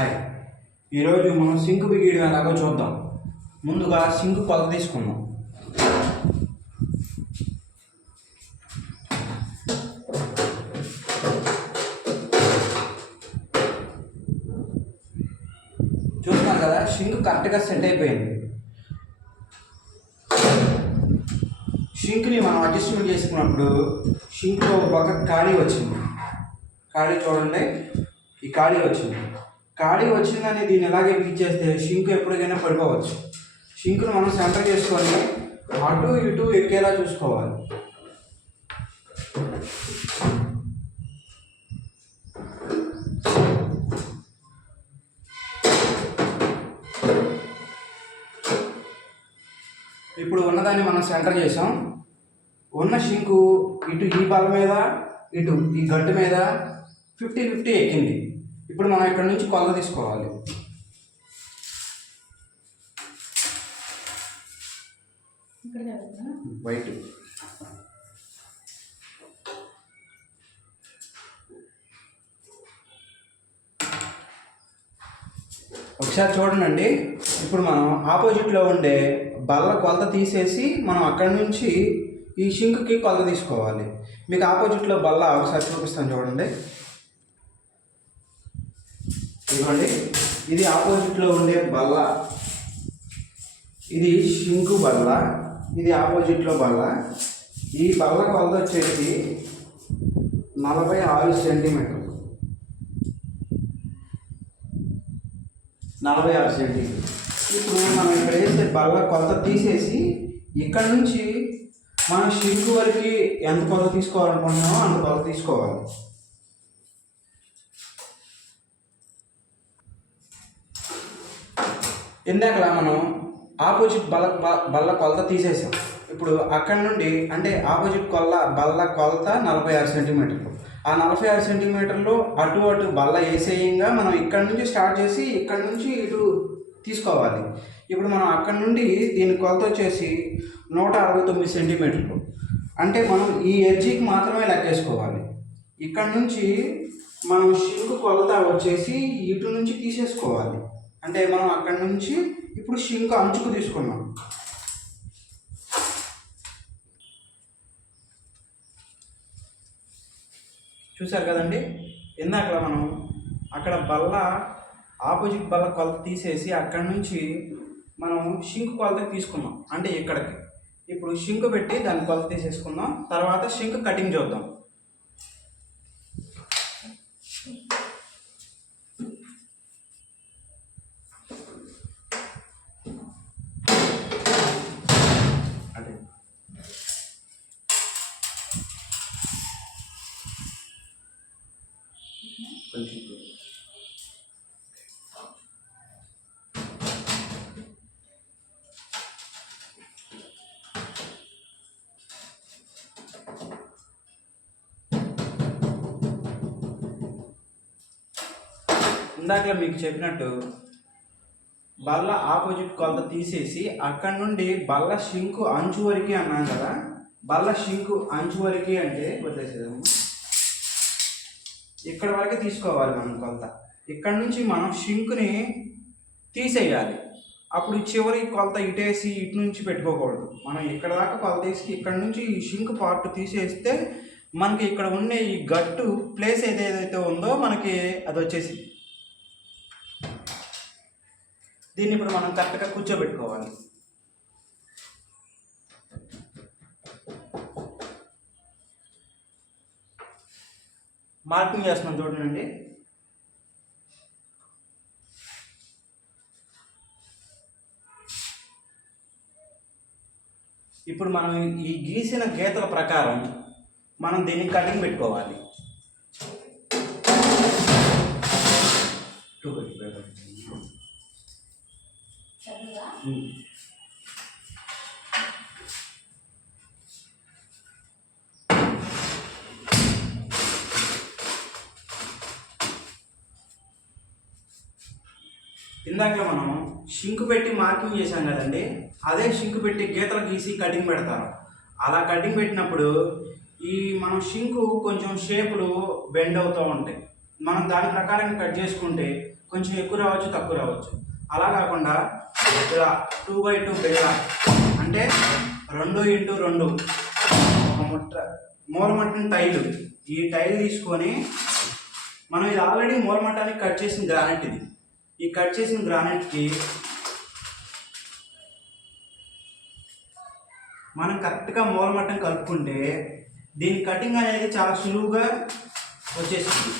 Hi, ఈరోజు మనం sync బిగియడం ఎలాగో చూద్దాం. ముందుగా సింక్ కొలత తీసుకుందాం. చూస్తున్నారు కదా, సింక్ కరెక్ట్గా సెట్ అయిపోయింది. సింక్ని మనం అడ్జస్ట్మెంట్ చేసుకున్నప్పుడు సింక్లో ఒక పక్క ఖాళీ వచ్చింది. ఖాళీ చూడండి, ఈ ఖాళీ వచ్చిందని దీన్ని ఎలాగే పిచ్చేస్తే సింక్ ఎప్పటికైనా పడిపోవచ్చు. సింక్ను మనం సెంటర్ చేసుకొని అటు ఇటు ఎక్కేలా చూసుకోవాలి. ఇప్పుడు ఉన్నదాన్ని మనం సెంటర్ చేసాం. ఉన్న సింకు ఇటు ఈ బల్ల మీద, ఇటు ఈ గట్టు మీద 50-50 ఎక్కింది. ఇప్పుడు మనం ఇక్కడ నుంచి కొలత తీసుకోవాలి. వైట్ ఒకసారి చూడండి. ఇప్పుడు మనం ఆపోజిట్లో ఉండే బల్ల కొలత తీసేసి మనం అక్కడి నుంచి ఈ సింక్కి కొలత తీసుకోవాలి. మీకు ఆపోజిట్లో బల్ల ఒకసారి చూపిస్తాను చూడండి. ఇదిగోండి, ఇది ఆపోజిట్లో ఉండే బల్ల, ఇది సింకు బల్ల, ఇది ఆపోజిట్లో బల్ల. ఈ బల్ల కొలత వచ్చేసి 46 సెంటీమీటర్లు. 46 సెంటీమీటర్లు. ఇప్పుడు మనం ఇక్కడ వేసే బల్ల కొలత తీసేసి ఇక్కడ నుంచి మనం సింకు వరకు ఎంత కొలత తీసుకోవాలనుకుంటున్నామో అంత కొలత తీసుకోవాలి. ఇందాక మనం ఆపోజిట్ బల్ల కొలత తీసేసాం. ఇప్పుడు అక్కడి నుండి అంటే ఆపోజిట్ బల్ల కొలత 46 సెంటీమీటర్లు. ఆ 46 సెంటీమీటర్లు అటు బల్ల వేసేయంగా మనం ఇక్కడ నుంచి స్టార్ట్ చేసి ఇక్కడ నుంచి ఇటు తీసుకోవాలి. ఇప్పుడు మనం అక్కడి నుండి దీని కొలత వచ్చేసి 169 సెంటీమీటర్లు. అంటే మనం ఈ ఎడ్జికి మాత్రమే లెక్కేసుకోవాలి. ఇక్కడ నుంచి మనం సింకు కొలత వచ్చేసి ఇటు నుంచి తీసేసుకోవాలి. అంటే మనం అక్కడి నుంచి ఇప్పుడు సింక్ అంచుకు తీసుకున్నాం. చూసారు కదండి, ఇందాక మనం అక్కడ ఆపోజిట్ బల్ల కొలత తీసేసి అక్కడి నుంచి మనం సింక్ కొలత తీసుకున్నాం, అంటే ఇక్కడికి. ఇప్పుడు సింక్ పెట్టి దాన్ని కొలత తీసేసుకుందాం. తర్వాత సింక్ కటింగ్ చూద్దాం. ఇందాక మీకు చెప్పినట్టు బల్ల ఆపోజిట్ కొలత తీసేసి అక్కడి నుండి బల్ల సింకు అంచు వరకు అన్నాం కదా. బల్ల సింకు అంచు వరకు అంటే వదిలేసేదాము, ఇక్కడ వరకు తీసుకోవాలి మనం కొలత. ఇక్కడ నుంచి మనం సింకుని తీసేయాలి. అప్పుడు చివరి కొలత ఇటేసి ఇటు నుంచి పెట్టుకోకూడదు. మనం ఇక్కడ దాకా కొలత తీసి ఇక్కడ నుంచి ఈ సింక్ పార్ట్ తీసేస్తే మనకి ఇక్కడ ఉండే ఈ గట్టు ప్లేస్ ఏదైతే ఉందో మనకి అది వచ్చేసి దీన్ని ఇప్పుడు మనం కరెక్ట్గా కూర్చోబెట్టుకోవాలి. మార్కింగ్ చేస్తున్నాం చూడండి. ఇప్పుడు మనం ఈ గీసిన గీతల ప్రకారం మనం దీన్ని కటింగ్ పెట్టుకోవాలి. ఇందాక మనం షింక్ పెట్టి మార్కింగ్ చేసాం కదండి, అదే షింక్ పెట్టి గీతలు గీసి కటింగ్ పెడతారు. అలా కటింగ్ పెట్టినప్పుడు ఈ మనం షింకు కొంచెం షేపులు బెండ్ అవుతూ ఉంటాయి. మనం దాని ప్రకారం కట్ చేసుకుంటే కొంచెం ఎక్కువ రావచ్చు, తక్కువ రావచ్చు. అలా కాకుండా ఇలా 2x2 బిళ్ళ అంటే 2x2 ఒక మూలమట్టం టైలు. ఈ టైల్ తీసుకొని మనం ఇది ఆల్రెడీ మూలమట్టానికి కట్ చేసిన గ్రానైట్. ఈ కట్ చేసిన గ్రానైట్కి మనం కరెక్ట్గా మూలమట్టం కలుపుకుంటే దీని కటింగ్ అనేది చాలా సులువుగా వచ్చేసింది.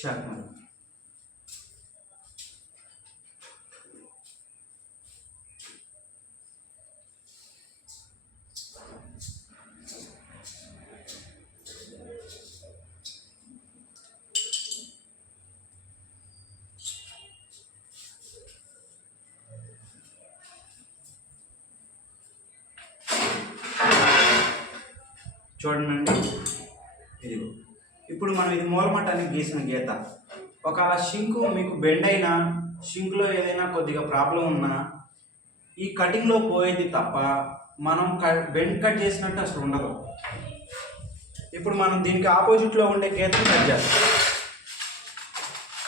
షర్మన్ చూడండి. ఇదిగో ఇప్పుడు మనం ఇది మూలమట్టానికి గీసిన గీత. ఒక షింకు మీకు బెండ్ అయినా, షింకులో ఏదైనా కొద్దిగా ప్రాబ్లం ఉన్నా ఈ కటింగ్లో పోయేది తప్ప మనం బెండ్ కట్ చేసినట్టు అసలు ఉండదు. ఇప్పుడు మనం దీనికి ఆపోజిట్లో ఉండే గీతను కట్ చేస్తాం.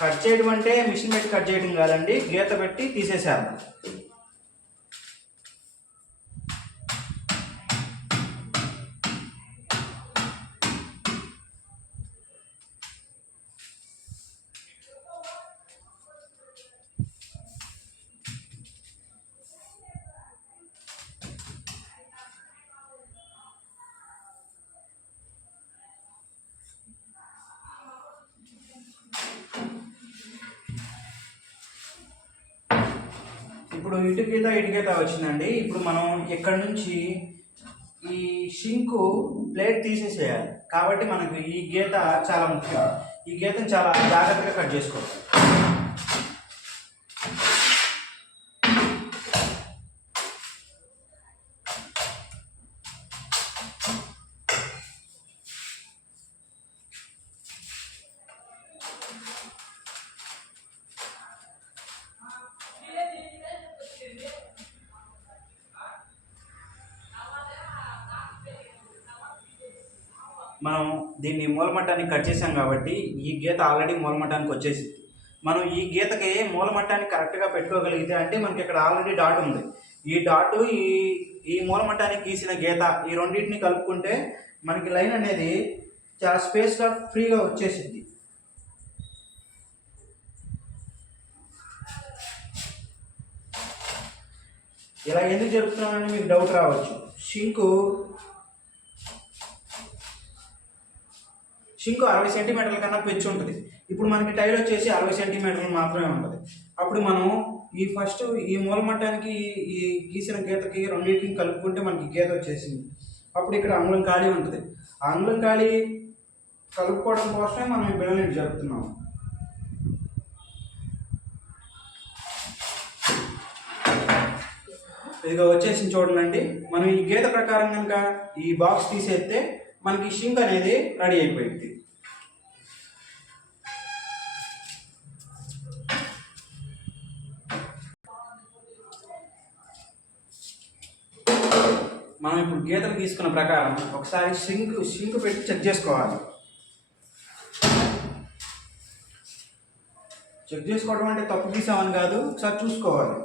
కట్ చేయడం అంటే మిషన్ పెట్టి కట్ చేయడం కాదండి, గీత పెట్టి తీసేసేద్దాం. ఇప్పుడు ఇటు గీత వచ్చిందండి. ఇప్పుడు మనం ఇక్కడ నుంచి ఈ షింకు ప్లేట్ తీసేసేయాలి. కాబట్టి మనకు ఈ గీత చాలా ముఖ్యం. ఈ గీతను చాలా జాగ్రత్తగా కట్ చేసుకోవాలి. మనం దీన్ని మూలమట్టానికి కట్ చేసాం కాబట్టి ఈ గీత ఆల్రెడీ మూలమట్టానికి వచ్చేసింది. మనం ఈ గీతకి మూలమట్టాన్ని కరెక్ట్గా పెట్టుకోగలిగితే, అంటే మనకి ఇక్కడ ఆల్రెడీ డాట్ ఉంది. ఈ డాట్ ఈ మూలమట్టానికి గీసిన గీత ఈ రెండింటిని కలుపుకుంటే మనకి లైన్ అనేది చాలా స్పేస్గా ఫ్రీగా వచ్చేసింది. ఇలా ఎందుకు జరుపుతున్నామని మీకు డౌట్ రావచ్చు. షింకు 60 సెంటీమీటర్ల కన్నా పెంచి ఉంటుంది. ఇప్పుడు మనకి టైల్ వచ్చేసి 60 సెంటీమీటర్లు మాత్రమే ఉంటుంది. అప్పుడు మనం ఈ మూలమట్టానికి ఈ గీసిన గీతకి రెండింటిని కలుపుకుంటే మనకి గీత వచ్చేసింది. అప్పుడు ఇక్కడ అంగుళం ఖాళీ ఉంటుంది. ఆ అంగుళం ఖాళీ కలుపుకోవడం కోసమే మనం ఈ బిళ్ళని జరుపుతున్నాం. ఇదిగా వచ్చేసింది చూడండి. మనం ఈ గీత ప్రకారం కనుక ఈ బాక్స్ తీసేస్తే మనకి షింక్ అనేది రెడీ అయిపోయింది. మనం ఇప్పుడు గీతలు తీసుకున్న ప్రకారం ఒకసారి షింక్ పెట్టి చెక్ చేసుకోవాలి. చెక్ చేసుకోవడం అంటే తప్పు గీసామని కాదు, ఒకసారి చూసుకోవాలి.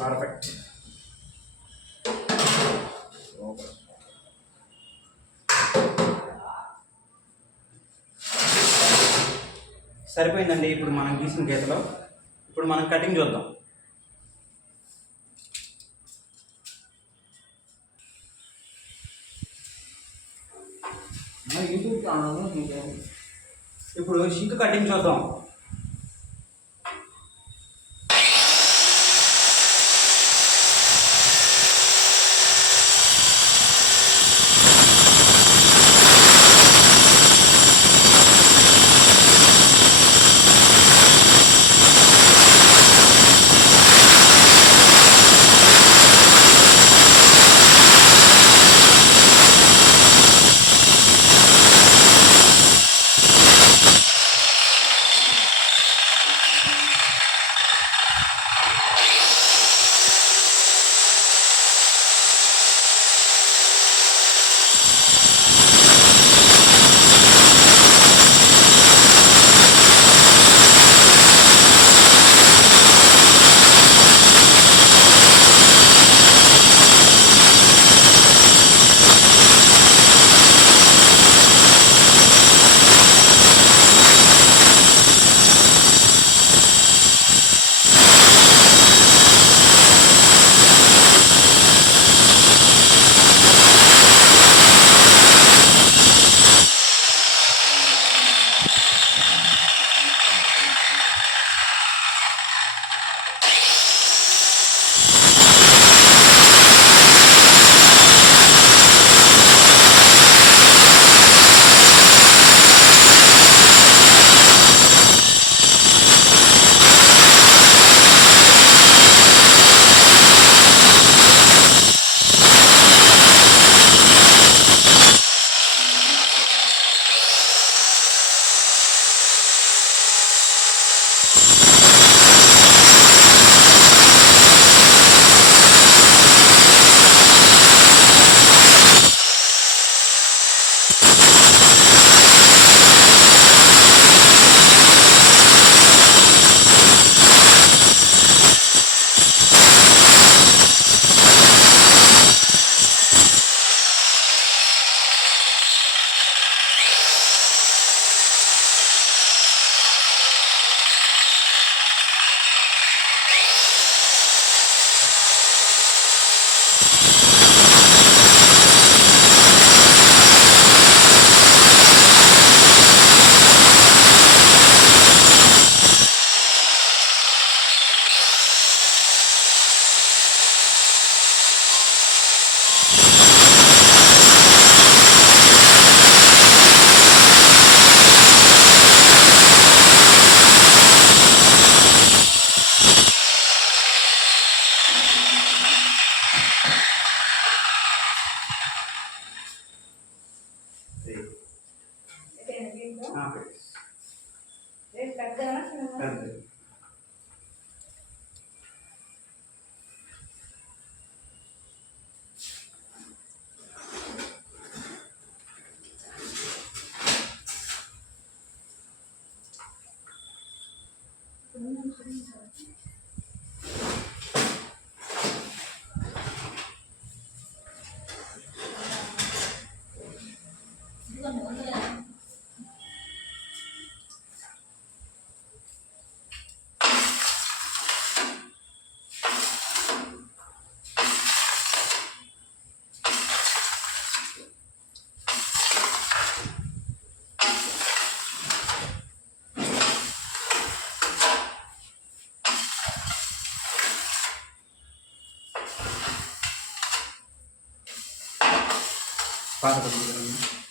పర్ఫెక్ట్. సరిపోయిందండి. ఇప్పుడు మనం గీసిన గీతలో ఇప్పుడు మనం కటింగ్ చూద్దాం. ఇప్పుడు షింక్ కటింగ్ చూద్దాం. పాత పద్ధతి